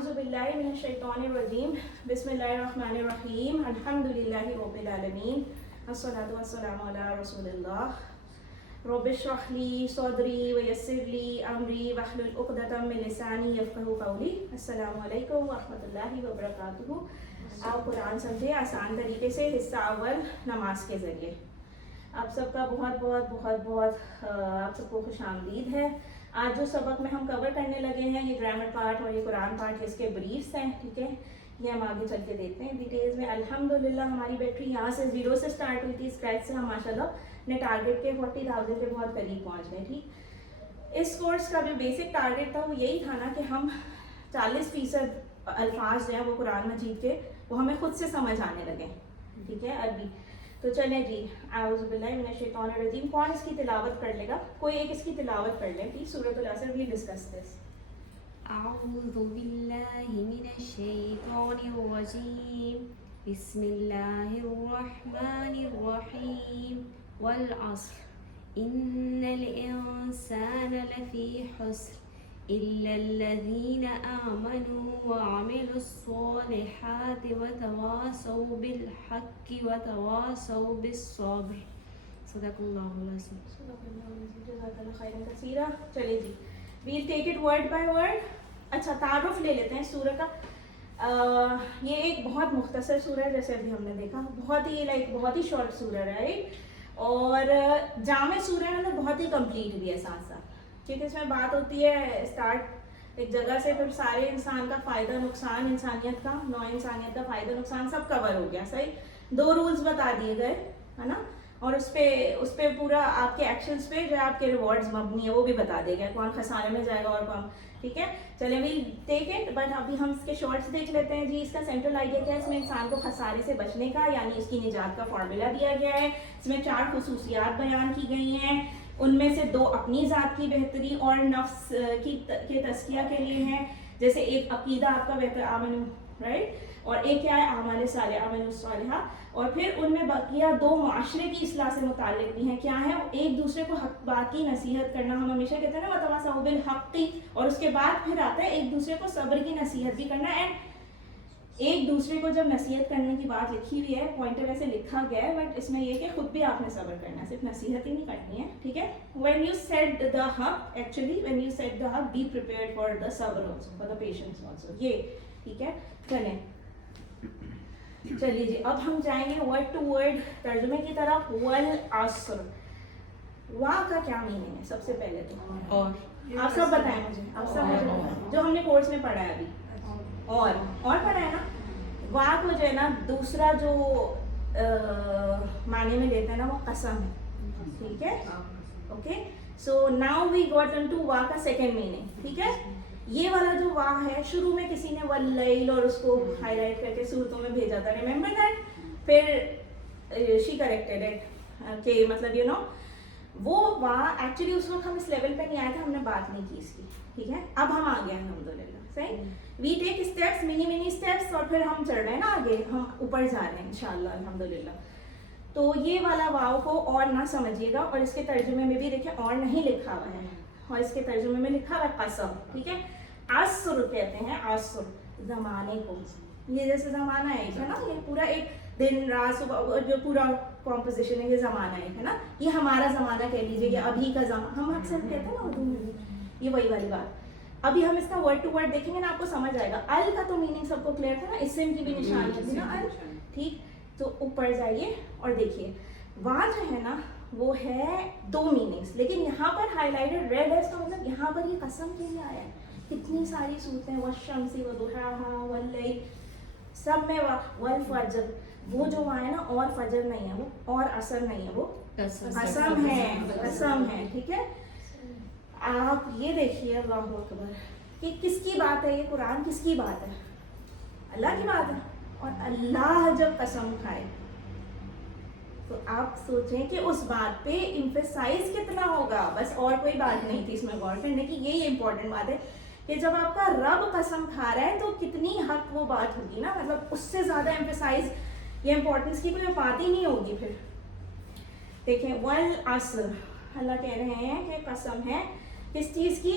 اعوذ باللہ من الشیطان الرجیم بسم اللہ الرحمن الرحیم الحمدللہ رب العالمین الصلاۃ والسلام علی رسول اللہ رب اشرح لی صدری ویسر لی امری واحلل عقدۃ من لسانی یفقہوا قولی. السلام علیکم ورحمۃ اللہ وبرکاتہ. آپ قرآن سمجھے آسان طریقے سے. حصہ اول نماز کے ذریعے. آپ سب کا بہت بہت بہت بہت آپ سب کو خوش آمدید ہے. آج جو سبق میں ہم کور کرنے لگے ہیں یہ گرامر پارٹ اور یہ قرآن پارٹ اس کے بریفس ہیں. ٹھیک ہے, یہ ہم آگے چل کے دیکھتے ہیں ڈیٹیلز میں. الحمدللہ ہماری بیٹری یہاں سے 0 سے سٹارٹ ہوئی تھی, اسکریچ سے. ہم ماشاءاللہ اپنے ٹارگیٹ کے 40,000 کے بہت قریب پہنچ گئے. ٹھیک, اس کورس کا جو بیسک ٹارگیٹ تھا وہ یہی تھا نا کہ ہم 40% الفاظ جو ہیں وہ قرآن مجید کے وہ ہمیں خود سے سمجھ آنے لگیں. ٹھیک ہے, عربی. تو چلیں جی, اعوذ باللہ من الشیطان الرجیم. کون اس کی تلاوت کر لے گا؟ کوئی ایک اس کی تلاوت کر لیں پلیز. سورۃ العصر. We discuss this. اعوذ باللہ من الشیطان الرجیم بسم اللہ الرحمن الرحیم والعصر ان الانسان لفی حسر الا الذین آمنوا وعملوا الصالحات وتواصوا بالحق وتواصوا بالصبر. صدق اللہ العظیم. جزاک اللہ خیرا کثیرا. چلے جی, well take it word by word. اچھا, تعارف لے لیتے ہیں سورہ کا. یہ ایک بہت مختصر سورہ ہے جیسے ابھی ہم نے دیکھا. بہت ہی بہت ہی شارٹ سورہ ہے, رائٹ, اور جامع سورہ ہے, بہت ہی کمپلیٹ بھی ہے ساتھ ساتھ. ٹھیک ہے, اس میں بات ہوتی ہے اسٹارٹ ایک جگہ سے, پھر سارے انسان کا فائدہ نقصان, انسانیت کا, نوع انسانیت کا فائدہ نقصان سب کور ہو گیا. صحیح, 2 رولز بتا دیے گئے ہے نا, اور اس پہ پورا آپ کے ایکشنز پہ جو آپ کے ریوارڈز مبنی ہے وہ بھی بتا دے گا, کون خسارے میں جائے گا اور کون. ٹھیک ہے, چلیں ویل ٹیک اٹ. بٹ ابھی ہم اس کے شارٹس دیکھ لیتے ہیں. جی, اس کا سینٹرل آئیڈیا کیا ہے؟ اس میں انسان کو خسارے سے بچنے کا یعنی اس کی نجات کا فارمولا دیا گیا ہے. اس میں 4 خصوصیات بیان کی گئی ہیں. ان میں سے 2 اپنی ذات کی بہتری اور نفس کے تزکیہ کے لیے ہیں. جیسے ایک عقیدہ آپ کا بہتر آمن, رائٹ, اور ایک کیا ہے اعمال صالحہ, آمن الصالحہ. اور پھر ان میں بقیہ 2 معاشرے کی اصلاح سے متعلق بھی ہیں. کیا ہے؟ ایک دوسرے کو حق بات کی نصیحت کرنا. ہم ہمیشہ کہتے ہیں نا وتواصوا بالحق, اور اس کے بعد پھر آتا ہے ایک دوسرے کو صبر کی نصیحت بھی کرنا. اینڈ ایک دوسرے کو جب نصیحت کرنے کی بات لکھی ہوئی ہے, پوائنٹر ایسے لکھا گیا ہے, بٹ اس میں یہ کہ خود بھی آپ نے صبر کرنا ہے, صرف نصیحت ہی نہیں کرنی ہے. ٹھیک ہے, when you said the haq, actually when you said the haq, be prepared for the sabr also, for the patience also. یہ ٹھیک ہے. چلیں چلیے جی, اب ہم جائیں گے ورڈ ٹو ورڈ ترجمے کی طرف. والعصر, وا کا کیا میننگ ہے سب سے پہلے تو آپ سب بتائیں مجھے. آپ سب مجھے جو ہم نے کورس میں پڑھا ہے ابھی اور پڑھا ہے نا, وا کو جو ہے نا دوسرا جو معنی میں لیتے ہیں نا وہ قسم ہے. ٹھیک ہے, okay. So now we got into وا کا سیکنڈ میننگ. ٹھیک ہے, یہ والا جو وا ہے شروع میں کسی نے واللیل اور اس کو ہائی لائٹ کر کے صورتوں میں بھیجا تھا, ریممبر دیٹ. پھر شی کریکٹڈ اٹ کہ مطلب یو نو وہ وا ایکچولی اس وقت ہم اس لیول پہ نہیں آئے تھے, ہم نے بات نہیں کی اس کی. ٹھیک ہے, اب ہم آ گئے ہیں الحمدللہ. صحیح, وی ٹیک اسٹیپس, منی اسٹیپس, اور پھر ہم چڑھ رہے ہیں نا آگے, ہم اوپر جا رہے ہیں انشاءاللہ الحمدللہ. تو یہ والا واو کو اور نہ سمجھیے گا, اور اس کے ترجمے میں بھی دیکھیں اور نہیں لکھا ہوا ہے, اور اس کے ترجمے میں لکھا ہوا ہے قسم. ٹھیک ہے, عصر کہتے ہیں, عصر زمانے کو. یہ جیسے زمانہ ایک ہے نا, یہ پورا ایک دن رات صبح جو پورا کمپوزیشن ہے یہ زمانہ ایک ہے نا, یہ ہمارا زمانہ کہہ لیجیے, یہ ابھی کا زمانہ ہم اکثر کہتے ہیں نا اردو میں, یہ وہی والی بات. ابھی ہم اس کا ورڈ ٹو ورڈ دیکھیں گے نا, آپ کو سمجھ آئے گا. ال کا تو میننگ سب کو کلیئر تھا نا, اسم کی بھی نشانی تھی نا ال. ٹھیک, تو اوپر جائیے اور دیکھیے وہاں جو ہے نا وہ ہے 2 میننگس, لیکن یہاں پر ہائی لائٹڈ ریڈ ہے, اس کا مطلب یہاں پر یہ قسم کے لیے آیا ہے. کتنی ساری صورتیں, والشمس وضحاها واللیل, سب میں والفجر, وہ جو وہاں ہے نا اور فجر نہیں ہے, وہ اور عصر نہیں ہے, وہ قسم ہے, قسم ہے. ٹھیک ہے, آپ یہ دیکھیے اللہ اکبر کہ کس کی بات ہے, یہ قرآن کس کی بات ہے؟ اللہ کی بات ہے. اور اللہ جب قسم کھائے تو آپ سوچیں کہ اس بات پہ ایمفیسائز کتنا ہوگا. بس اور کوئی بات نہیں تھی اس میں غور کرنے کی, یہی امپورٹنٹ بات ہے کہ جب آپ کا رب قسم کھا رہا ہے تو کتنی حق وہ بات ہوگی نا, مطلب اس سے زیادہ ایمفیسائز یا امپورٹنس کی کوئی بات ہی نہیں ہوگی. پھر دیکھیں والعصر, اللہ کہہ رہے ہیں کہ قسم ہے کس چیز کی؟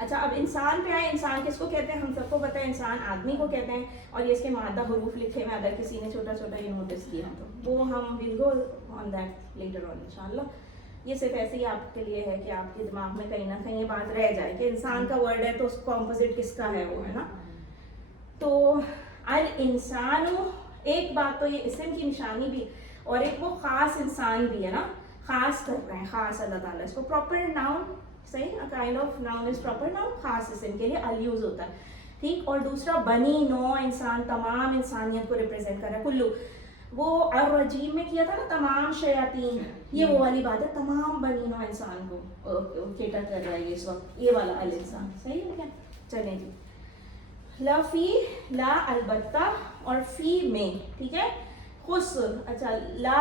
اچھا اب انسان پہ آئے. انسان کس کو کہتے ہیں؟ ہم سب کو پتہ ہے انسان آدمی کو کہتے ہیں, اور یہ اس کے مادہ حروف لکھے ہوئے, اگر کسی نے چھوٹا چھوٹا یہ نوٹس کیا تو وہ ہم ول گو آن دیٹ لیٹر آن انشاءاللہ. یہ صرف ایسے ہی آپ کے لیے ہے کہ آپ کے دماغ میں کہیں نہ کہیں یہ بات رہ جائے کہ انسان کا ورڈ ہے تو اس کو اپوزٹ کس کا ہے, وہ ہے نا. تو الانسان, ایک بات تو یہ اسم کی نشانی بھی, اور ایک وہ خاص انسان بھی ہے نا, خاص کر رہے ہیں, خاص اللہ تعالیٰ. اس کو پراپر ناؤن, صحیح, kind of noun is proper noun, خاص اسم کے لیے ال یوز ہوتا ہے, ٹھیک. اور دوسرا بنی, نو انسان, تمام انسانیت کو ریپرزینٹ کر رہا ہے. کلو, وہ الرجیم میں کیا تھا نا, تمام شیاطین, یہ وہ والی بات ہے, تمام بنی نو انسان کو کیٹر کر رہا ہے یہ اس وقت, یہ والا الانسان, صحیح ہے کیا. چلیں جی, لا فی, لا البتہ, اور فی میں, ٹھیک ہے. خص, اچھا لا,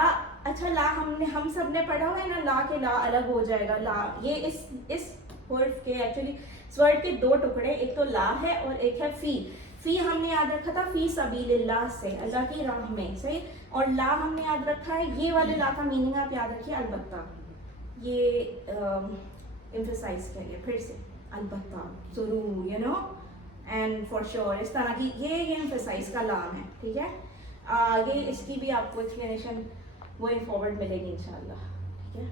اچھا لا ہم سب نے پڑھا ہوا ہے نا, لا کے لا الگ ہو جائے گا. لا یہ اس حرف کے ایکچولی اس ورڈ کے دو ٹکڑے, ایک تو لا ہے اور ایک ہے فی. فی ہم نے یاد رکھا تھا فی سبیل اللہ سے, اللہ کی راہ میں, صحیح. اور لا ہم نے یاد رکھا ہے, یہ والے لا کا میننگ آپ یاد رکھیے البتہ, یہ ایمفسائز کریے پھر سے, البتہ, ضرور, you know, and for sure, اس طرح کی یہ ایمفسائز کا لام ہے, ٹھیک ہے. آگے اس کی بھی آپ کو ایکسپلینیشن گوئنگ فارورڈ ملے گی انشاءاللہ, ٹھیک ہے.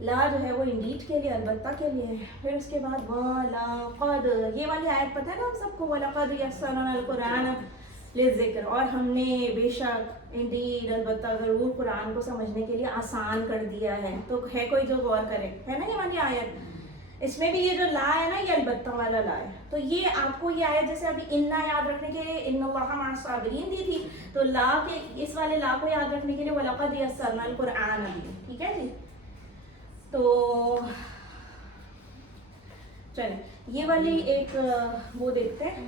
لا جو ہے وہ انڈیڈ کے لیے, البتہ کے لیے ہے. پھر اس کے بعد وَلَقَدْ, یہ والی آیت پتہ ہے نا ہم سب کو, وَلَقَدْ يَسَّرْنَا الْقُرْآنَ لِلذِّكْرِ, اور ہم نے بے شک, انڈیڈ, البتہ, ضرور قرآن کو سمجھنے کے لیے آسان کر دیا ہے. تو ہے کوئی جو غور کرے, ہے نا یہ والی آیت. اس میں بھی یہ جو لا ہے نا, یہ البتہ والا لا ہے. تو یہ آپ کو یہ آیت جیسے ابھی انا یاد رکھنے کے لیے ان اللہ مع الصابرین دی تھی, تو لا کے اس والے لا کو یاد رکھنے کے لیے وَلَقَدْ يَسَّرْنَا الْقُرْآنَ دی, ٹھیک ہے جی. تو چلیں یہ والی ایک وہ دیکھتے ہیں,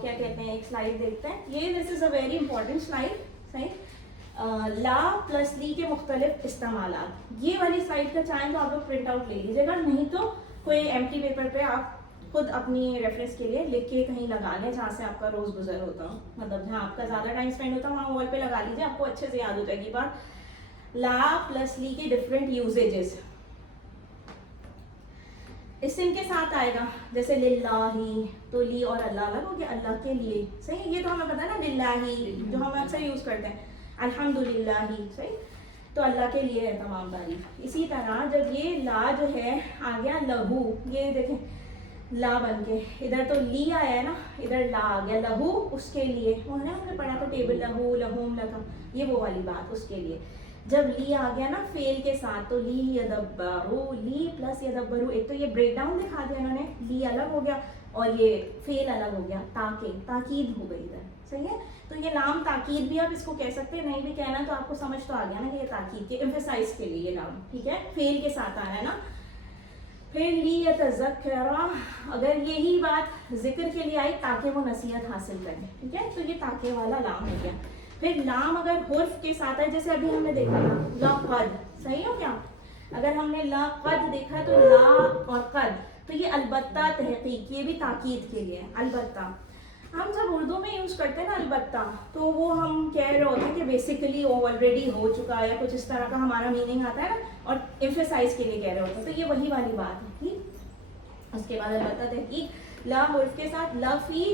کیا کہتے ہیں, ایک سلائڈ دیکھتے ہیں. یہ دس از اے ویری امپورٹنٹ سلائڈ, صحیح. لا پلس لی کے مختلف استعمالات, یہ والی سلائڈ کا چاہیں تو آپ لوگ پرنٹ آؤٹ لے لیجیے گا, نہیں تو کوئی ایمٹی پیپر پہ آپ خود اپنی ریفرنس کے لیے لکھ کے کہیں لگا لیں جہاں سے آپ کا روز گزر ہوتا ہو, مطلب جہاں آپ کا زیادہ ٹائم اسپینڈ ہوتا ہے وہاں وال پہ لگا لیجیے, آپ کو اچھے سے یاد ہو جائے گی بات. لا پلس لی کے ڈفرینٹ یوزیجز, اسم کے ساتھ آئے گا, جیسے للہ, تو لی اور اللہ الگ ہو گیا, اللہ کے لیے, صحیح. یہ تو ہمیں پتہ ہے نا للہ, جو ہم اکثر یوز کرتے ہیں, الحمدللہ, صحیح, تو اللہ کے لیے ہے تمام تعریف. اسی طرح جب یہ لا جو ہے آ گیا لہو, یہ دیکھیں لا بن کے, ادھر تو لی آیا ہے نا, ادھر لا آ گیا, لہو اس کے لیے, وہ ہے نا ہم نے پڑھا تھا ٹیبل, لہو, لہوم, لکم, یہ وہ والی بات, اس کے لیے. جب لی آ گیا نا فیل کے ساتھ, تو لی یدبرو, لی پلس یدبرو, ایک تو یہ بریک ڈاؤن دکھا دیا انہوں نے, لی الگ ہو گیا اور یہ فیل الگ ہو گیا, تاکید ہو گئی ادھر, صحیح ہے. تو یہ لام تاکید بھی آپ اس کو کہہ سکتے ہیں, نہیں بھی کہنا تو آپ کو سمجھ تو آ گیا نا کہ یہ تاکید کے ایمفسائز کے لیے یہ لام, ٹھیک ہے, فیل کے ساتھ آیا ہے نا. پھر لی یتذکرا, اگر یہی بات ذکر کے لیے آئی تاکہ وہ نصیحت حاصل کریں, ٹھیک ہے, تو یہ تاکہ والا لام ہو گیا. پھر لام اگر حرف کے ساتھ ہے, جیسے ابھی ہم نے دیکھا تھا لقد, صحیح ہو کیا, اگر ہم نے لقد دیکھا تو لا اور قد, تو یہ البتہ تحقیق, یہ بھی تاکید کے لیے البتہ. ہم جب اردو میں یوز کرتے ہیں نا البتہ, تو وہ ہم کہہ رہے ہوتے ہیں کہ بیسیکلی وہ آلریڈی ہو چکا ہے, کچھ اس طرح کا ہمارا میننگ آتا ہے نا, اور ایمفسائز کے لیے کہہ رہے ہوتے ہیں, تو یہ وہی والی بات ہے, ٹھیک. اس کے بعد البتہ تحقیق, لا حرف کے ساتھ, لا فی,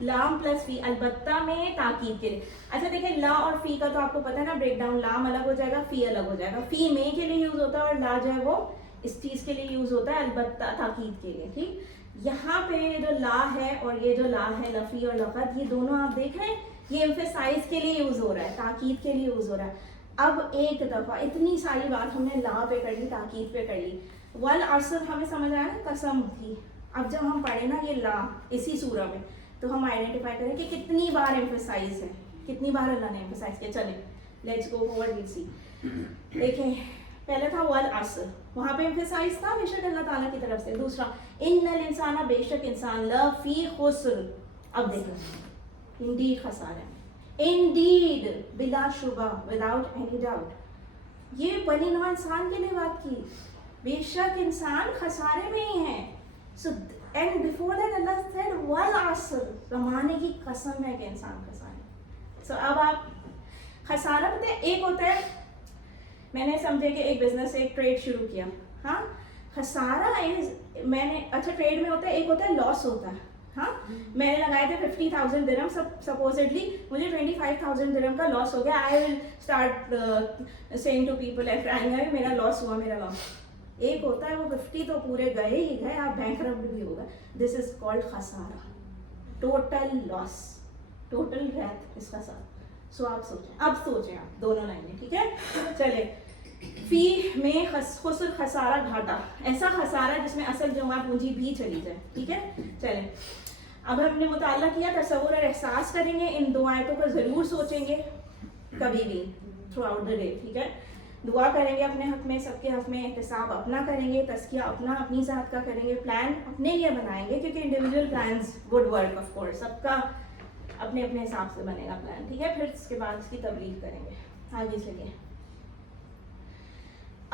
لام پلس فی, البتہ میں تاکید کے لیے. اچھا دیکھیں لا اور فی کا تو آپ کو پتہ ہے نا بریک ڈاؤن, لام الگ ہو جائے گا, فی الگ ہو جائے گا. فی میں کے لیے یوز ہوتا ہے, اور لا جو ہے وہ اس چیز کے لیے یوز ہوتا ہے, البتہ تاکید کے لیے, ٹھیک. یہاں پہ جو لا ہے اور یہ جو لا ہے, لفی اور لقد, یہ دونوں آپ دیکھ رہے ہیں, یہ ایمفسائز کے لیے یوز ہو رہا ہے, تاکید کے لیے یوز ہو رہا ہے. اب ایک دفعہ اتنی ساری بات ہم نے لا پہ کر لی, تاکید پہ کر لی. والعصر ہمیں سمجھ آیا نا, قسم تھی. اب جب ہم پڑھیں نا یہ لا اسی سورہ میں, تو ہم آئیڈینٹیفائی کریں کہ کتنی بار ایمفسائز ہے, کتنی بار اللہ نے ایمفسائز کیا. چلیں لیٹس گو فارورڈ, ویل سی. دیکھیں پہلے تھا والعصر, وہاں پہ ایمفسائز تھا بے شک اللہ تعالیٰ کی طرف سے. دوسرا ان الانسان, بے شک انسان, لفی خسر, اب دیکھیں انڈیڈ خسارہ, انڈیڈ بلا شبہ, وداؤٹ اینی ڈاؤٹ. یہ بنی نوع انسان کے لیے بات کی, بے شک انسان خسارے میں ہی ہے. So and before that Allah said والعصر, زمانے کی قسم ہے کہ انسان خسارے. So اب آپ خسارہ پتہ ہے ایک ہوتا ہے, میں نے سمجھے کہ ایک بزنس, ایک ٹریڈ شروع کیا, ہاں, خسارہ از میں نے اچھا ٹریڈ میں ہوتا ہے ایک ہوتا ہے لاس ہوتا ہے ہاں میں نے لگائے تھے 50,000 درہم سپوزڈلی مجھے 25,000 درہم کا لاس ہو گیا I will start seeing to people and crying میرا لاس ہوا میرا لاس. ایک ہوتا ہے وہ 50 تو پورے گئے ہی گئے آپ بینکرپٹ بھی ہوگا. دس از کالڈ خسارہ ٹوٹل لاس ٹوٹل ریت اس کا ساتھ. سو آپ سوچیں اب سوچیں آپ دونوں لائنیں ٹھیک ہے. چلے فی میں خسر خسارہ گھاٹا ایسا خسارہ جس میں اصل جمع پونجی بھی چلی جائے ٹھیک ہے. چلیں اب ہم نے مطالعہ کیا تصور اور احساس کریں گے ان دو آیتوں کو ضرور سوچیں گے کبھی بھی تھرو آؤٹ دا ڈے ٹھیک ہے. دعا کریں گے اپنے حق میں سب کے حق میں احتساب اپنا کریں گے تزکیہ اپنا اپنی ذات کا کریں گے پلان اپنے لیے بنائیں گے کیونکہ individual plans would work of course سب کا اپنے اپنے حساب سے بنے گا پلان ٹھیک ہے. پھر اس کے بعد اس کی تبلیغ کریں گے آگے چلیے.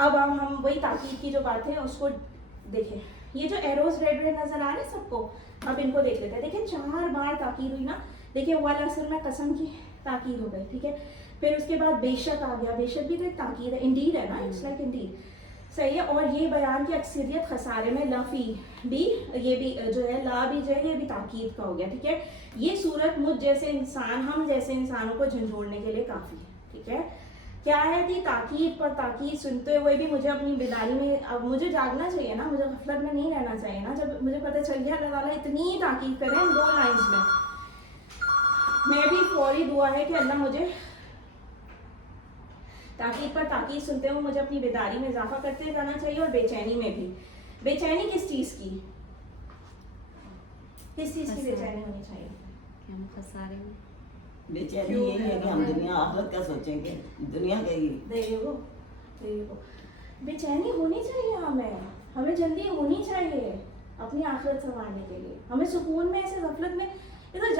اب ہم وہی تاکید کی جو بات ہے اس کو دیکھیں. یہ جو ایروز ریڈ ریڈ نظر آ رہے ہیں سب کو اب ان کو دیکھ لیتے ہیں. دیکھیں 4 بار تاکید ہوئی نا. دیکھیں والعصر میں قسم کی تاکید ہو گئی ٹھیک ہے. پھر اس کے بعد بے شک آ گیا. بے شک بھی تو ایک تاکید ہے انڈیڈ ہے نا اٹس لائک انڈیڈ صحیح ہے. اور یہ بیان کی اکثریت خسارے میں لفی بھی یہ بھی جو ہے لا بھی جو ہے یہ بھی تاکید کا ہو گیا ٹھیک ہے. یہ صورت مجھ جیسے انسان ہم جیسے انسانوں کو جھنجھوڑنے کے لیے کافی ہے ٹھیک ہے. کیا ہے تھی تاکید پر تاکید سنتے ہوئے بھی مجھے اپنی بیداری میں اب مجھے جاگنا چاہیے نا مجھے غفلت میں نہیں رہنا چاہیے نا. جب مجھے پتہ چل گیا اللہ تعالیٰ اتنی تاکید کریں 2 لائنز میں بھی فوری دعا ہے کہ اللہ مجھے تاکید پر تاکید سنتے ہوئے مجھے اپنی بیداری میں اضافہ کرتے جانا چاہیے اور بے چینی میں بھی. بے چینی کس چیز کی بے چینی ہونی چاہیے ہم خسارے میں بے چینی یہی ہے کہ ہم دنیا آخرت کا سوچیں گے دنیا کے ہی بے چینی ہونی چاہیے ہمیں جلدی ہونی چاہیے اپنی آخرت سنوارنے کے لیے. ہمیں سکون میں ایسے غفلت میں یہ تو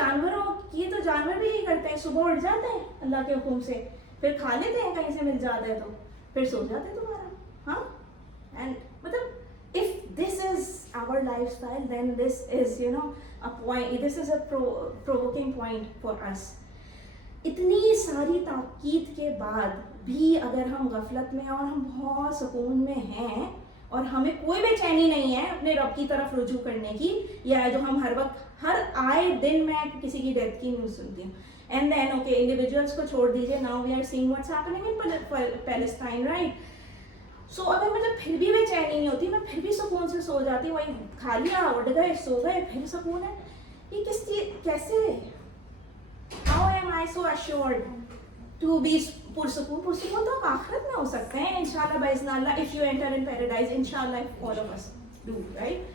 جانور بھی یہی کرتے ہیں. صبح اٹھ جاتے ہیں اللہ کے حکم سے پھر کھا لیتے ہیں کہیں سے مل جاتا ہے تو پھر سو جاتے ہیں دوبارہ. ہاں اینڈ مطلب if this is our lifestyle then this is you know a point this is a provoking point for us. اتنی ساری تاکید کے بعد بھی اگر ہم غفلت میں اور ہم بہت سکون میں ہیں اور ہمیں کوئی بے چینی نہیں ہے اپنے رب کی طرف رجوع کرنے کی یا جو ہم ہر وقت ہر آئے دن میں کسی کی ڈیتھ کی نیوز سنتی ہوں. اینڈ دین اوکے انڈیویجولس کو چھوڑ دیجیے now we are seeing what's happening in Palestine right. So اگر مجھے پھر بھی بے چینی نہیں ہوتی میں پھر بھی سکون سے سو جاتی وہی کھا لیا اٹھ گئے سو گئے پھر سکون ہے. یہ کس چیز کیسے how am I so assured to be پرسکون تو آخرت میں ہو سکتے ہیں انشاءاللہ باذن اللہ if you enter in paradise انشاءاللہ all of us do right.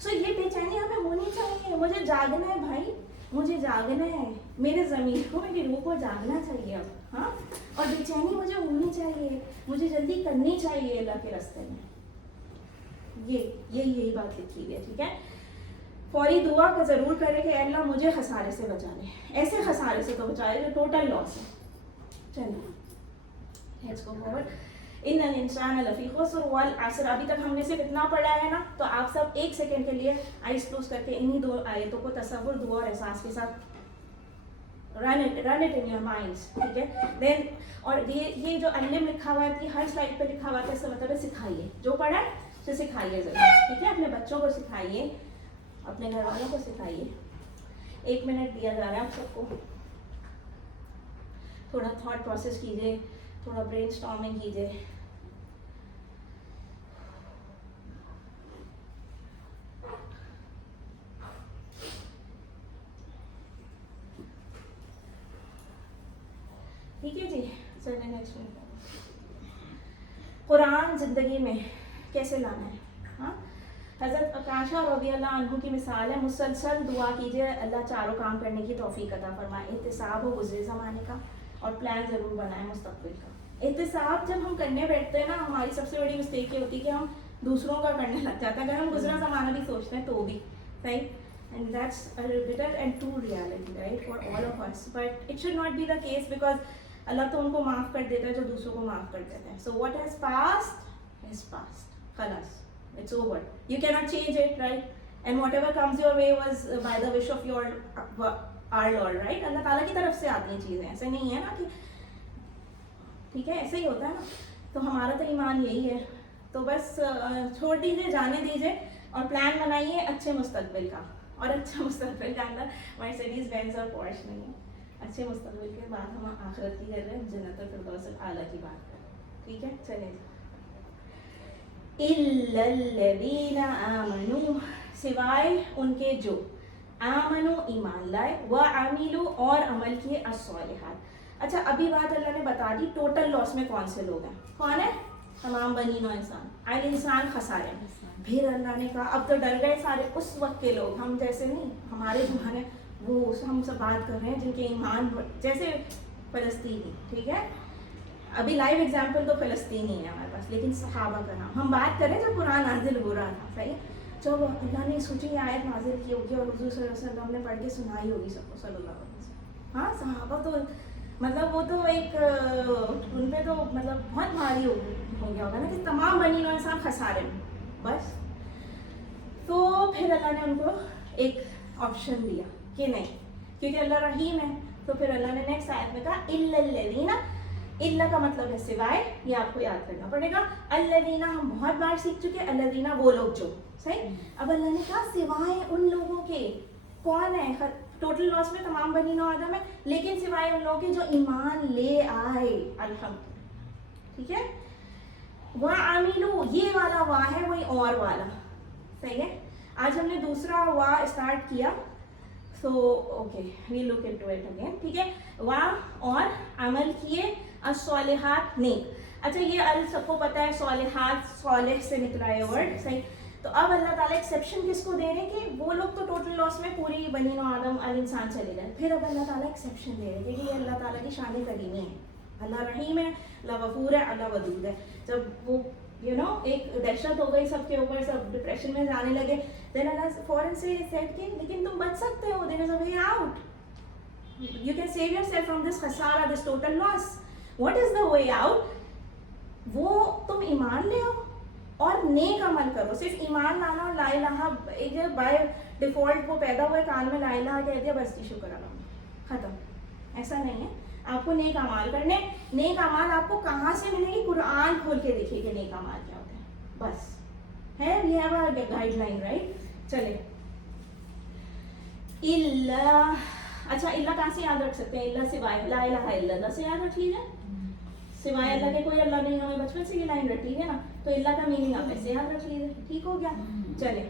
so یہ بے چینی ہمیں ہونی چاہیے. مجھے جاگنا ہے بھائی مجھے جاگنا ہے میرے ضمیر کو میری روح کو جاگنا چاہیے اب ہاں. اور بے چینی مجھے ہونی چاہیے مجھے جلدی کرنی چاہیے اللہ کے راستے میں. یہی بات لکھی ہوئی ہے ٹھیک ہے. فوری دعا کا ضرور کرے کہ اے اللہ مجھے خسارے سے بچا لے. ایسے خسارے سے تو بچائے جو ٹوٹل لاس ہے. چلیے لیٹس گو فارورڈ. ان الانسان لفی خسر والعصر. ابھی تک ہم نے صرف اتنا پڑھا ہے نا تو آپ سب 1 سیکنڈ کے لیے آئیز کلوز کر کے انہی 2 آیتوں کو تصور دعا اور احساس کے ساتھ run it in your minds ٹھیک ہے. دین اور یہ جو علم لکھا ہوا ہے ہر سلائڈ پہ لکھا ہوا ہے اس کا مطلب ہے سکھائیے. جو پڑھا ہے اسے سکھائیے ضرور ٹھیک ہے. اپنے بچوں کو سکھائیے اپنے گھر والوں کو سکھائیے. 1 منٹ دیا جا رہا ہے آپ سب کو. تھوڑا تھاٹ پروسیس کیجیے تھوڑا برین اسٹارمنگ کیجیے. ٹھیک ہے جی. چلیں نیکسٹ ون. قرآن زندگی میں کیسے لانا ہے. ہاں حضرت عکاشہ رضی اللہ عنہ کی مثال ہے. مسلسل دعا کیجیے اللہ چاروں کام کرنے کی توفیق عطا فرمائے. احتساب ہو گزرے زمانے کا اور پلان ضرور بنائیں مستقبل کا. احتساب جب ہم کرنے بیٹھتے ہیں نا ہماری سب سے بڑی مسٹیک یہ ہوتی ہے کہ ہم دوسروں کا کرنے لگ جاتا ہے. اگر ہم گزرا زمانہ بھی سوچتے ہیں تو بھی صحیح. And that's a bitter and true reality, right, for all of us. But it should not be the case because Allah تو ان کو معاف کر دیتا ہے جو دوسروں کو معاف کر دیتا ہے. So what has passed is past. خلاص. It's over. You cannot change it, right? And whatever comes your way was by the wish of your our Lord, right? اللہ تعالیٰ کی طرف سے آتی ہیں چیزیں. ایسے نہیں ہے نا کہ ٹھیک ہے ایسے ہی ہوتا ہے نا. تو ہمارا تو ایمان یہی ہے تو بس چھوڑ دیجیے, جانے دیجیے اور پلان بنائیے اچھے مستقبل کا. اور اچھا مستقبل کا اندر مرسیڈیز بینز اور پورش نہیں ہے. اچھے مستقبل کے بعد ہم آخرت کی کر رہے ہیں, جنت الفردوس الاعلیٰ کی بات کر رہے ہیں. ٹھیک ہے, چلیں. اِلَّا الَّذِينَ آمَنُوا, سوائے ان کے جو آمنوا ایمان لائے, وعملوا اور عمل کیے, الصالحات. اچھا ابھی بات اللہ نے بتا دی ٹوٹل لاس میں کون سے لوگ ہیں. کون ہے؟ تمام بنی نوع انسان. انسان خسارے میں. پھر اللہ نے کہا اب تو ڈر گئے سارے, اس وقت کے لوگ, ہم جیسے نہیں, ہمارے زمانے وہ ہم سب بات کر رہے ہیں جن کے ایمان جیسے فلسطینی. ٹھیک ہے, ابھی لائیو ایگزامپل تو فلسطینی ہے ہمارے پاس, لیکن صحابہ کا نام ہم بات کریں جب قرآن نازل ہو رہا تھا. صحیح ہے, جب اللہ نے سوچی یہ آیت نازل کی ہوگی اور حضور صلی اللہ علیہ وسلم نے پڑھ کے سنائی ہوگی سب کو, صلی اللہ علیہ وسلم. ہاں صحابہ تو مطلب وہ تو ایک ان پہ تو مطلب بہت بھاری ہو گیا ہوگا نا کہ تمام بنی نوع انسان خسارے میں. بس تو پھر اللہ نے ان کو ایک آپشن دیا کہ نہیں, کیونکہ اللہ رحیم ہے, تو پھر اللہ نے نیکسٹ آیت میں کہا اِلَّا الَّذِينَ, اللہ کا مطلب ہے سوائے, یہ آپ کو یاد کرنا پڑے گا. الَّذِينَ ہم بہت بار سیکھ چکے, الَّذِينَ وہ لوگ جو. صحیح, اب اللہ نے کہا سوائے ان لوگوں کے. کون ہے؟ ٹوٹل لاس میں تمام بنی نوع آدم ہے, لیکن سوائے ان لوگوں کے جو ایمان لے آئے. الحمد. ٹھیک ہے, وَعَمِلُوا, یہ والا وا ہے وہی اور والا. صحیح ہے, آج ہم نے دوسرا وا اسٹارٹ کیا, so okay we look into it again. ٹھیک ہے, وا اور عمل کیے, الصالحات نیک. اچھا یہ سب کو پتہ ہے صالحات صالح سے نکلا ہے ورڈ. صحیح, تو اب اللہ تعالیٰ ایکسیپشن کس کو دے رہے ہیں کہ وہ لوگ تو ٹوٹل لاس میں پوری بنی نوع آدم الانسان چلے گئے. پھر اب اللہ تعالیٰ ایکسیپشن دے رہے ہیں کہ یہ اللہ تعالیٰ کی شان کریمی ہے. اللہ رحیم ہے, اللہ غفور ہے, اللہ ودود ہے. جب وہ ایک دہشت ہو گئی سب کے اوپر, سب ڈپریشن میں جانے لگے, دین اللہ فوراً سے سیٹ کہ لیکن تم بچ سکتے ہو, there is a way out, you can save yourself from this خسارہ, this total loss. What is the way out? وہ تم ایمان لے آؤ اور نیک عمل کرو. صرف ایمان لانا اور لا الہ, ایک بائی ڈیفالٹ وہ پیدا ہوئے کان میں لا الہ کہہ دیا بس جی شکر اللہ ختم. ایسا نہیں ہے, آپ کو نیک اعمال کرنے. نیک اعمال آپ کو کہاں سے ملیں گے؟ قرآن کھول کے دیکھیے کہ نیک اعمال کیا ہوتے ہیں. بس ہے, we have a guideline, right. چلے, اللہ. اچھا اللہ کہاں سے یاد رکھ سکتے ہیں؟ اللہ سوائے, لا الہ الا اللہ سے یاد رکھ لیجیے. سوائے اللہ کے کوئی اللہ نہیں, ہمیں بچپن سے یہ لائن رٹی ہے نا, تو اللہ کا میننگ آپ ایسے یاد رکھ لیجیے. ٹھیک ہو گیا. چلے,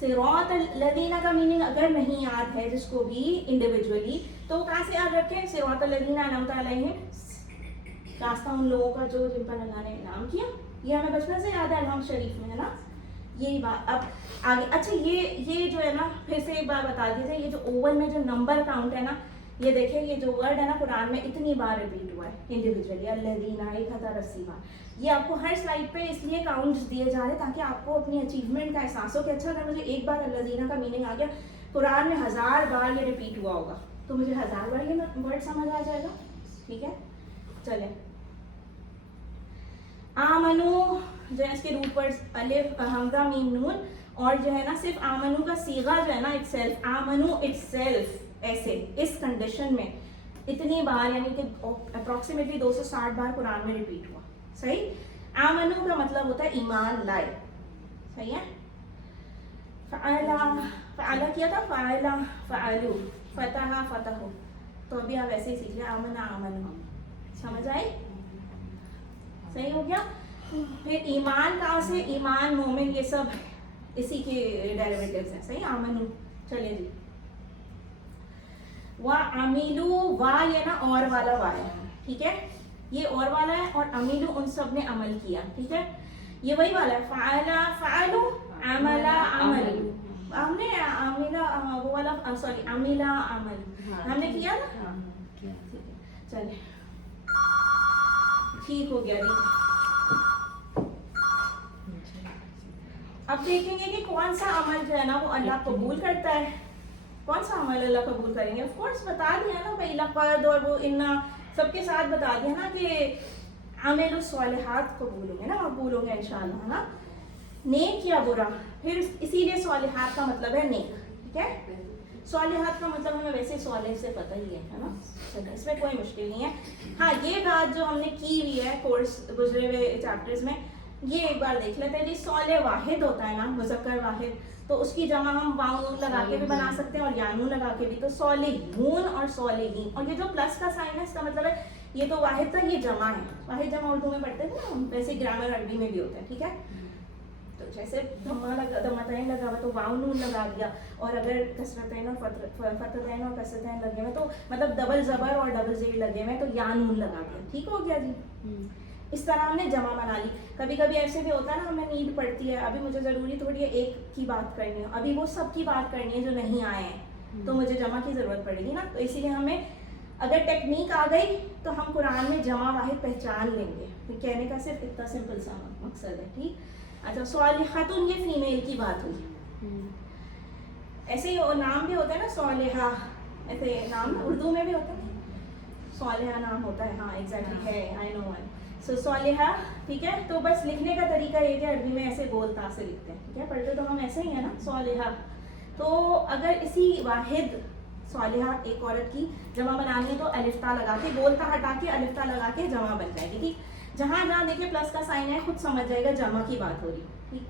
صراط الذین کا میننگ اگر نہیں یاد ہے جس کو بھی انڈیویجولی, تو کہاں سے یاد رکھیں؟ صراط الذین انعمت علیہم, راستہ ان لوگوں کا جو جن پر اللہ نے انعام کیا. یہ ہمیں بچپن سے یاد ہے الحمد شریف میں, ہے نا. یہی بات اب آگے. اچھا یہ جو ہے نا, پھر سے ایک بار بتا دیجیے, یہ جو اوول میں جو نمبر کاؤنٹ ہے نا, یہ دیکھیں یہ جو ورڈ ہے نا قرآن میں اتنی بار ریپیٹ ہوا ہے انڈیویجولی, الذین 1080 بار. یہ آپ کو ہر سلائڈ پہ اس لیے کاؤنٹس دیے جا رہے ہیں تاکہ آپ کو اپنی اچیومنٹ کا احساس ہو کہ اچھا اگر مجھے ایک بار الذین کا میننگ آ گیا, قرآن میں 1000 بار یہ ریپیٹ ہوا ہوگا, تو مجھے 1000 بار یہ ورڈ سمجھ آ جائے گا. ٹھیک ہے, چلیں. آمنو جو ہے اس کے روٹ ورڈ الف حمزہ میم نون, اور جو ہے نا صرف آمنو کا صیغہ جو ہے نا اٹ سیلف, آمنو اٹ سیلف, ایسے اس کنڈیشن میں اتنی بار, یعنی کہ اپروکسیمیٹلی 260 بار قرآن میں ریپیٹ ہوا. صحیح, آمنو کا مطلب ہوتا ہے ایمان لائے. صحیح ہے, فعلا کیا تھا, فعلا فعلو, فتح فتحو, تو ابھی آپ ایسے ہی سیکھ لیں, آمنا آمنو. سمجھ آئی؟ صحیح ہو گیا. پھر ایمان کہاں سے؟ ایمان مومن یہ سب اسی کے ڈیریویٹیوز ہیں. صحیح, آمنو. چلے جی, وَعَمِلُوا, وا یہ نا اور والا وا ہے. ٹھیک ہے, یہ اور والا ہے, اور عملو ان سب نے عمل کیا. ٹھیک ہے, یہ وہی والا ہے, فعلا فعلو, عملا عملو. ہم نے عملا وہ والا, سوری عملا عمل ہم نے کیا نا. چلے ٹھیک ہو گیا. اب دیکھیں گے کہ کون سا عمل جو ہے نا وہ اللہ قبول کرتا ہے. کون سا عمل اللہ قبول کریں گے؟ آف کورس بتا دیا نا بھائی, لقد اور وہ ان سب کے ساتھ بتا دیا نا کہ عمل الصالحات قبول ہوں گے نا, مقبول ہوں گے انشاءاللہ, ہے نا. نیک یا برا, پھر اسی لیے صالحات کا مطلب ہے نیک. ٹھیک ہے, صالحات کا مطلب ہمیں ویسے صالح سے پتہ ہی ہے نا, چلو اس میں کوئی مشکل نہیں ہے. ہاں یہ بات جو ہم نے کی ہوئی ہے کورس گزرے ہوئے چیپٹرز میں, یہ ایک بار دیکھ لیتے ہیں جی. صالح واحد ہوتا ہے نا, مذکر واحد, تو اس کی جمع ہم واو نون لگا کے بھی بنا سکتے ہیں اور یا نون لگا کے بھی. تو صالحون اور صالحین, اور یہ جو پلس کا سائن ہے اس کا مطلب ہے یہ تو واحد تھا, یہ جمع ہے. واحد جمع اردو میں پڑھتے تھے نا ہم, ویسے گرامر عربی میں بھی ہوتا ہے, ٹھیک ہے. تو جیسے دمتین لگا ہوا تو واو نون لگا دیا, اور اگر کسرتین اور فتحتین اور کسرتین لگے ہوئے تو مطلب ڈبل زبر اور ڈبل زیر لگے ہوئے تو یا نون لگا دیا, ٹھیک ہو گیا جی. اس طرح ہم نے جمع بنا لی. کبھی کبھی ایسے بھی ہوتا ہے نا, ہمیں نیڈ پڑتی ہے, ابھی مجھے ضروری تھوڑی ہے ایک کی بات کرنی ہے, ابھی وہ سب کی بات کرنی ہے جو نہیں آئے ہیں, تو مجھے جمع کی ضرورت پڑے گی نا. تو اسی لیے ہمیں اگر ٹیکنیک آ گئی تو ہم قرآن میں جمع واحد پہچان لیں گے. کہنے کا صرف اتنا سمپل سا مقصد ہے, ٹھیک. اچھا صالحاتن یہ فیمیل کی بات ہوئی. ایسے ہی نام بھی ہوتا ہے نا صالحہ, ایسے نام اردو میں بھی ہوتا ہے, صالحہ نام ہوتا ہے. ہاں ایگزیکٹلی ہے, آئی نو ون. سو صالحہ, ٹھیک ہے. تو بس لکھنے کا طریقہ یہ کہ عربی میں ایسے گول تا سے لکھتے ہیں, ٹھیک ہے. پڑھتے تو ہم ایسے ہی ہیں نا, صالحہ. تو اگر اسی واحد صالحہ ایک عورت کی جمع بنانی ہے تو الف تا لگا کے, گول تا ہٹا کے الف تا لگا کے جمع بن جائے گی, ٹھیک. جہاں جہاں دیکھیں پلس کا سائن ہے خود سمجھ جائے گا جمع کی بات ہو رہی, ٹھیک.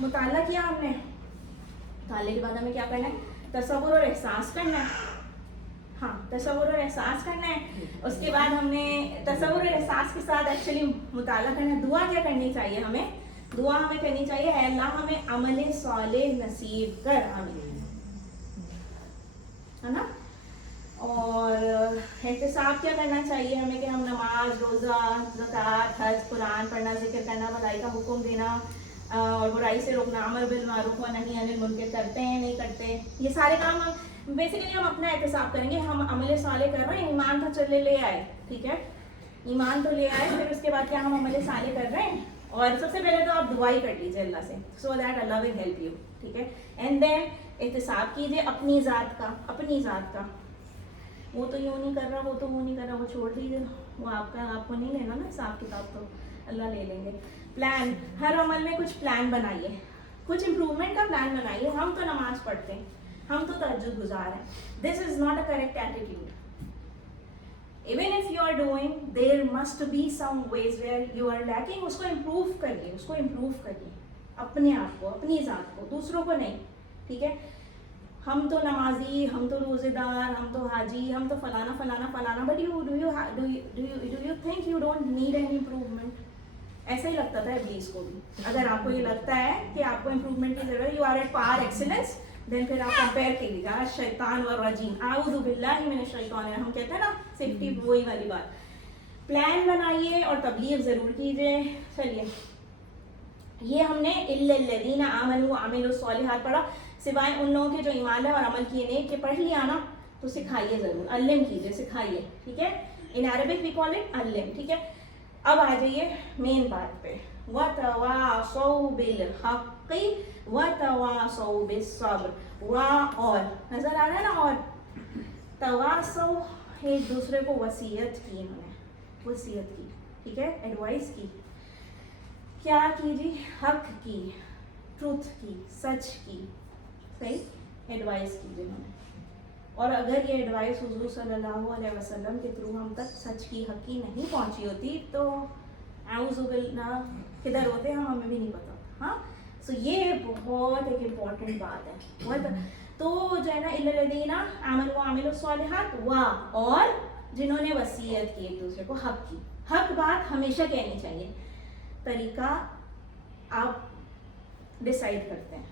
مطالعہ کیا ہم نے, مطالعے کے بعد ہمیں کیا کرنا ہے, تصور اور احساس کرنا ہے. ہاں تصور اور احساس کرنا ہے. اس کے بعد ہم نے تصور اور احساس کے ساتھ ایکچولی مطالعہ کرنا ہے. دعا کیا کرنی چاہیے ہمیں, دعا ہمیں کرنی چاہیے اے اللہ ہمیں عمل صالح نصیب کر, آمین, ہے نا. اور احتساب کیا کرنا چاہیے ہمیں کہ ہم نماز, روزہ, زکوٰۃ, حج, قرآن پڑھنا, ذکر کرنا, بھلائی کا حکم دینا اور برائی سے روکنا, امر بالمعروف و نہی عن المنکر کرتے ہیں نہیں کرتے, یہ سارے کام ہم بیسیکلی ہم اپنا احتساب کریں گے. ہم عمل صالح کر رہے ہیں, ایمان تو چلے لے آئے, ٹھیک ہے, ایمان تو لے آئے, پھر اس کے بعد کیا ہم عمل صالح کر رہے ہیں. اور سب سے پہلے تو آپ دعا ہی کر لیجیے اللہ سے, so that Allah will help you, ٹھیک ہے. اینڈ دین احتساب کیجیے اپنی ذات کا, اپنی ذات کا. وہ تو یوں نہیں کر رہا, وہ تو وہ نہیں کر رہا, وہ چھوڑ دیجیے, وہ آپ کا, آپ کو نہیں لینا نا حساب کتاب, تو اللہ لے لیں گے. پلان, ہر عمل میں کچھ پلان بنائیے, کچھ امپروومنٹ کا پلان بنائیے. ہم تو نماز پڑھتے ہیں, ہم تو تہجد گزار ہیں, this is not a correct attitude. Even if you are doing, there must be some ways where you are lacking. اس کو امپروو کریے, اس کو امپروو کریے, اپنے آپ کو, اپنی ذات کو, دوسروں کو نہیں, ٹھیک ہے. ہم تو نمازی, ہم تو روزے دار, ہم تو حاجی, ہم تو فلانا فلانا فلانا, but do you think you don't need any improvement. ایسا ہی لگتا تھا ابلیس کو بھی. اگر آپ کو یہ لگتا ہے کہ آپ کو امپروومنٹ کی ضرورت ہے, you are at par excellence, then پھر آپ کمپیئر کیجیے گا شیطان و رجیم, اعوذ باللہ من الشیطان, ہم کہتے ہیں نا سیفٹی, وہی والی بات. پلان بنائیے اور تبلیغ ضرور کیجیے. چلیے, یہ ہم نے الا الذین آمنوا وعملوا الصالحات پڑھا, سوائے ان لوگوں کے جو ایمان ہے اور عمل کیے نیک, کے پڑھ لیا نا, تو سکھائیے ضرور, علم کیجیے, سکھائیے, ٹھیک ہے. In Arabic we call it علم, ٹھیک ہے. اب آ جائیے مین بات پہ, وَتَوَاصَوْا بِالْحَقِّ وَتَوَاصَوْا بِالصَّبْرِ. اور نظر آ رہا ہے نا, اور تواصوا, ایک دوسرے کو وصیت کی, انہوں نے وصیت کی, ٹھیک ہے, ایڈوائس کی. کیا کی جی, حق کی, ٹروتھ کی, سچ کی, صحیح ایڈوائس کی جنہوں نے. اور اگر یہ ایڈوائس حضور صلی اللہ علیہ وسلم کے تھرو ہم تک سچ کی, حق کی نہیں پہنچی ہوتی تو اعوذ باللہ کدھر ہوتے ہم, ہمیں بھی نہیں پتا. ہاں, سو یہ بہت ایک امپورٹنٹ بات ہے, بہت. تو جو ہے نا الا الذین آمنوا وعملوا الصالحات, اور جنہوں نے وصیت کی ایک دوسرے کو حق کی. حق بات ہمیشہ کہنی چاہیے. طریقہ آپ ڈیسائیڈ کرتے ہیں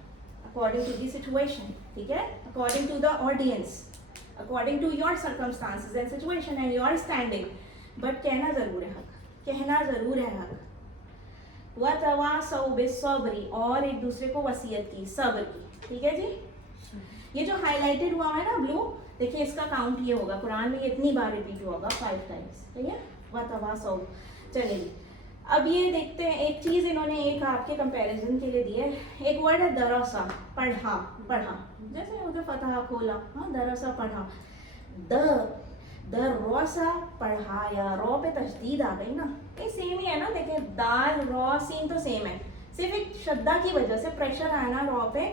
according to the situation, ٹھیک ہے, according to the audience, according to your circumstances and situation and your standing, but کہنا ضرور ہے حق, کہنا ضرور ہے حق. وَتَوَاصَوْا بِالصَّبْرِ, اور ایک دوسرے کو وصیت کی, صبر کی, ٹھیک ہے جی. یہ جو ہائی لائٹڈ ہوا ہے نا بلو, دیکھیے اس کا کاؤنٹ یہ ہوگا, قرآن میں یہ اتنی بار ریپیٹ ہوگا, 5 times, ٹھیک ہے. وَتَوَاصَوْا. چلیے جی, اب یہ دیکھتے ہیں ایک چیز انہوں نے ایک آپ کے کمپیریزن کے لیے دی ہے. ایک ورڈ ہے دراسا, پڑھا, پڑھا, جیسے مجھے فتح کھولا, ہاں, دراسا پڑھا. دروسا پڑھایا, رو پہ تشدید آ گئی نا, یہ سیم ہی ہے نا. دیکھیں دال, رو, سین تو سیم ہے, صرف ایک شدہ کی وجہ سے پریشر آیا نا رو پہ,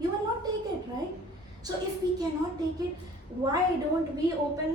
You will not take it, right? So if we cannot take it, why don't we open?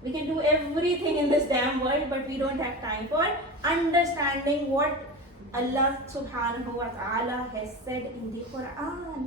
We can do everything in this damn world, but we don't have time for understanding what Allah subhanahu wa ta'ala has said in the Quran.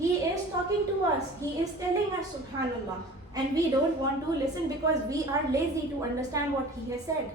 He is talking to us, he is telling us, subhanallah, and we don't want to listen because we are lazy to understand what he has said.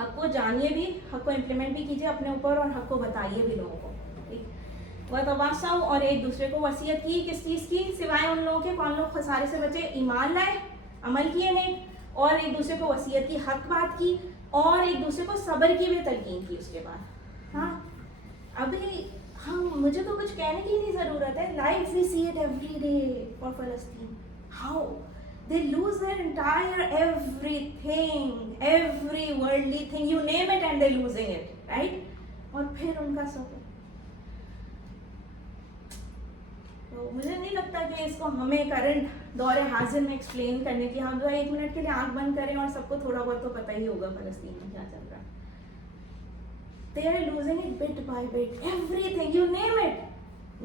حق کو جانیے بھی, حق کو implement بھی کیجیے اپنے اوپر, اور حق کو بتائیے بھی لوگوں کو. ٹھیک, وتواصوا, اور ایک دوسرے کو وصیت کی کس چیز کی, سوائے ان لوگوں کے کون لوگ خسارے سے بچے, ایمان لائے, عمل کیے نہیں, اور ایک دوسرے کو وصیت کی, حق بات کی, اور ایک دوسرے کو صبر کی بھی تلقین کی اس کے بعد. ہاں ابھی ہم, مجھے تو کچھ کہنے کی نہیں ضرورت ہے, life we see it every day for فلسطین, how they lose their entire everything, every worldly thing, you name it and they're losing it, right? اور پھر ان کا سب, تو مجھے نہیں لگتا کہ اس کو ہمیں کرنٹ دور حاضر میں ایکسپلین کرنے کی, ہم 1 منٹ کے لیے آنکھ بند کریں اور سب کو تھوڑا بہت تو پتہ ہی ہوگا فلسطین میں کیا چل رہا ہے. they are losing it bit by bit, everything, you name it,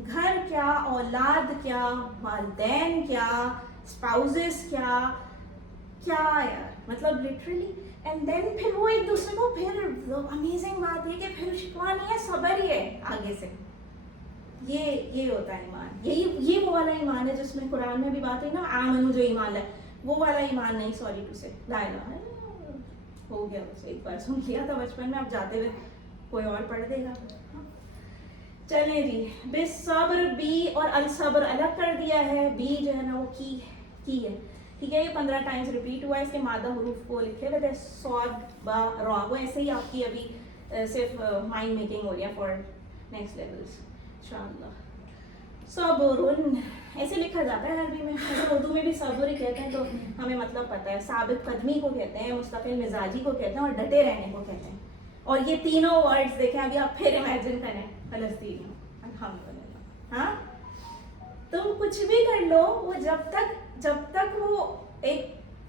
گھر کیا, اولاد کیا, والدین کیا, اسپاؤزز کیا یار, مطلب لٹرلی. اینڈ دین پھر وہ ایک دوسرے کو, پھر امیزنگ بات ہے کہ پھر شکوہ نہیں ہے, صبر ہی ہے آگے سے. یہ ہوتا ہے ایمان, یہ وہ والا ایمان ہے جس میں قرآن میں بھی بات ہے نا, آمنو جو ایمان ہے, وہ والا ایمان نہیں, سوری ٹو سے, لا الہ ہو گیا, بس ایک بار سن کیا تھا بچپن میں, اب جاتے ہوئے کوئی اور پڑھ دے گا. چلیں جی, بالصبر, بی اور الصبر الگ کر دیا ہے, بی جو ہے نا وہ کی ہے, ٹھیک ہے. یہ 15 ٹائمز ریپیٹ ہوا ہے, اس کے مادہ حروف کو لکھے ہوئے تھے, صاد, با, را, وہ ایسے ہی آپ کی ابھی صرف مائنڈ میکنگ ہو رہی ہے فار نیکسٹ لیولس انشاءاللہ. صبرن ایسے لکھا جاتا ہے عربی میں, اردو میں بھی صبر ہی کہتے ہیں, تو ہمیں مطلب پتہ ہے. ثابت قدمی کو کہتے ہیں, مستقل مزاجی کو کہتے ہیں, اور ڈٹے رہنے کو کہتے ہیں. اور یہ تینوں ورڈز دیکھیں, ابھی آپ پھر امیجن کریں فلسطین میں, الحمدللہ. ہاں تم کچھ بھی کر لو, وہ جب تک وہ ایک,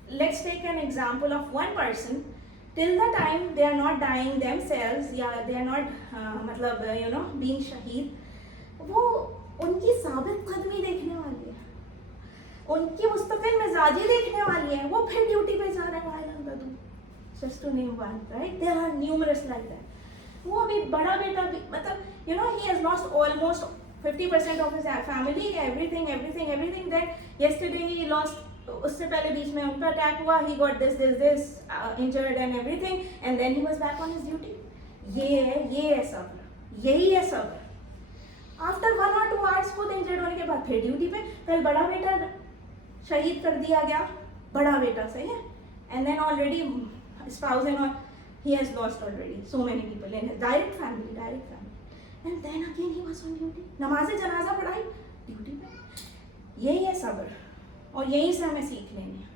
let's take an example of one person, till the time they are not dying themselves, یا دے آر ناٹ مطلب یو نو بینگ شہید, وہ ان کی ثابت قدمی دیکھنے والی ہے, ان کی مستقل مزاجی دیکھنے والی ہے. وہ پھر ڈیوٹی پہ جا رہے ہیں, just to name one, right? There are numerous like that. وہ ابھی بڑا بیٹا بھی, مطلب you know he has lost almost 50% of his family, everything. Then yesterday he lost, اس سے پہلے بیچ میں ان کا اٹیک ہوا, he got this injured and everything, and then he was back on his duty. یہ ہے صبر, یہی ہے صبر. After 1 or 2 hours خود انجرڈ ہونے کے بعد پھر ڈیوٹی پہ. کل بڑا بیٹا شہید کر دیا گیا, بڑا بیٹا, صحیح ہے, and then already spouse and all, he has lost already so many people in his direct family, and then again he was on duty. نماز جنازہ پڑھائی ڈیوٹی پہ. یہی ہے صبر, اور یہیں سے ہمیں سیکھ لینی ہے.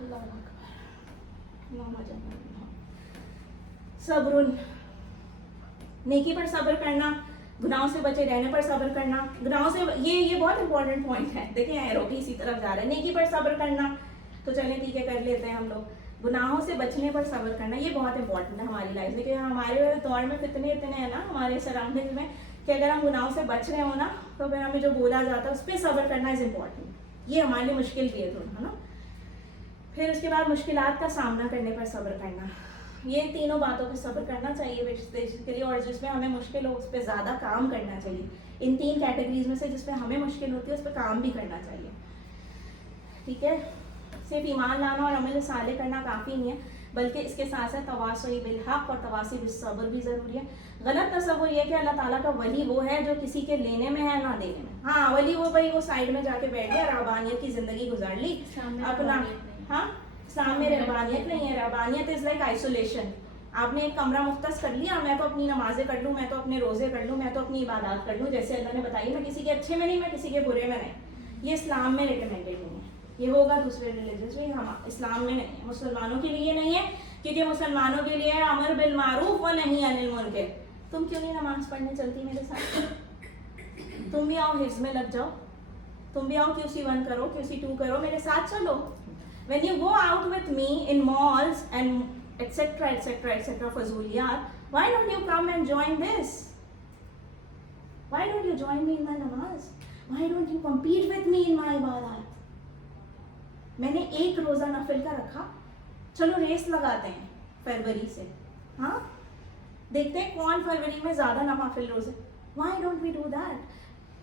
اللہ اکبر, اللہم جعلنا صبر, نیکی پر صبر کرنا, گناہوں سے بچے رہنے پر صبر کرنا. گناہوں سے, یہ بہت امپورٹنٹ پوائنٹ ہے. دیکھیں ایرو بھی اسی طرف جا رہا ہے, نیکی پر صبر کرنا, تو چلیں ٹھیک ہے کر لیتے ہیں ہم لوگ. گناہوں سے بچنے پر صبر کرنا, یہ بہت امپورٹنٹ ہے ہماری لائف میں, کہ ہمارے دور میں اتنے ہیں نا ہمارے سراؤنڈنگ میں, کہ اگر ہم گناہوں سے بچ رہے ہوں نا, تو پھر ہمیں جو بولا جاتا ہے اس پہ صبر کرنا از امپورٹنٹ. یہ ہمارے لیے مشکل بھی ہے تھوڑا, ہے نا. پھر اس کے بعد مشکلات کا سامنا کرنے پر صبر کرنا. یہ تینوں باتوں پہ صبر کرنا چاہیے بیسیکلی, اور جس میں ہمیں مشکل ہو اس پہ زیادہ کام کرنا چاہیے. ان 3 کیٹیگریز میں سے جس پہ ہمیں مشکل ہوتی ہے اس پہ کام بھی کرنا چاہیے. ٹھیک ہے, صرف ایمان لانا اور عمل صالح کرنا کافی نہیں ہے, بلکہ اس کے ساتھ ساتھ تواصی بالحق اور تواصی بالصبر بھی ضروری ہے. غلط تصور یہ کہ اللہ تعالیٰ کا ولی وہ ہے جو کسی کے لینے میں ہے نہ دینے میں. ہاں ولی وہ بھائی وہ سائڈ میں جا کے بیٹھ گیا, رہبانیت کی زندگی گزار لی اپنا. ہاں اسلام میں رہبانیت نہیں ہے. رہبانیت از لائک آئسولیشن. آپ نے ایک کمرہ مختص کر لیا, میں تو اپنی نمازیں کر لوں, میں تو اپنے روزے کر لوں, میں تو اپنی عبادات کر لوں جیسے اللہ نے بتائی, میں کسی کے اچھے میں نہیں, میں کسی کے برے میں نہیں. یہ اسلام میں ریکمینڈیڈ نہیں ہے. یہ ہوگا دوسرے ریلیجنس میں, ہم اسلام میں نہیں ہے. مسلمانوں کے لیے نہیں ہے, کیونکہ مسلمانوں کے لیے امر بالمعروف و نہی عن المنکر. تم کیوں نہیں نماز پڑھنے چلتی میرے ساتھ؟ تم بھی آؤ حفظ میں لگ جاؤ, تم بھی آؤ QC 1 کرو, QC 2 کرو, میرے ساتھ چلو. When you go out with me in malls and etc. فضولیات, why don't you come and join this? Why don't you join me in my namaz? Why don't you compete with me in my ibadat? میں نے 1 روزہ نفل کا رکھا, چلو race لگاتے ہیں فروری سے. ہاں دیکھتے ہیں کون فروری میں زیادہ نوافل روزے. Why don't we do that?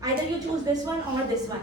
either you choose this one or this one,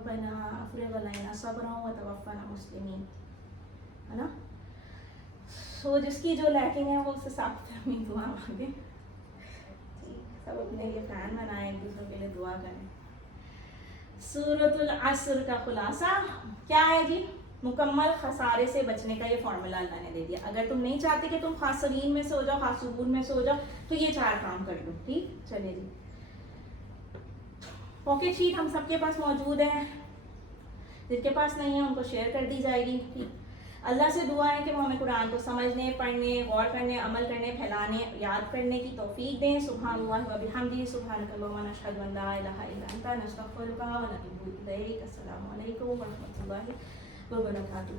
ربنا افرغ علینا صبرا وتوفنا مسلمین، ہے نا. سو جس کی جو لیکنگ ہے وہ اس حساب سے اپنی دعا مانگے. سب اپنے لیے پلان بنائیں، ایک دوسرے کے لیے دعا کریں. سورۃ العصر کا خلاصہ کیا ہے جی؟ مکمل خسارے سے بچنے کا یہ فارمولا اللہ نے دے دیا. اگر تم نہیں چاہتے کہ تم خاسرین میں سے ہو جاؤ، خاسرون میں سے ہو جاؤ، تو یہ 4 کام کر لو. ٹھیک، چلے جی. پاکٹ شیٹ ہم سب کے پاس موجود ہے، جن کے پاس نہیں ہے ان کو شیئر کر دی جائے گی. ٹھیک، اللہ سے دعا ہے کہ وہ ہمیں قرآن کو سمجھنے، پڑھنے، غور کرنے، عمل کرنے، پھیلانے، یاد کرنے کی توفیق دیں. سبحان اللہ و بحمدہ، سبحانک اللہم نشہد ان لا الہ الا انت نستغفرک و نتوب الیک. السلام علیکم و رحمۃ اللہ وبرکاتہ.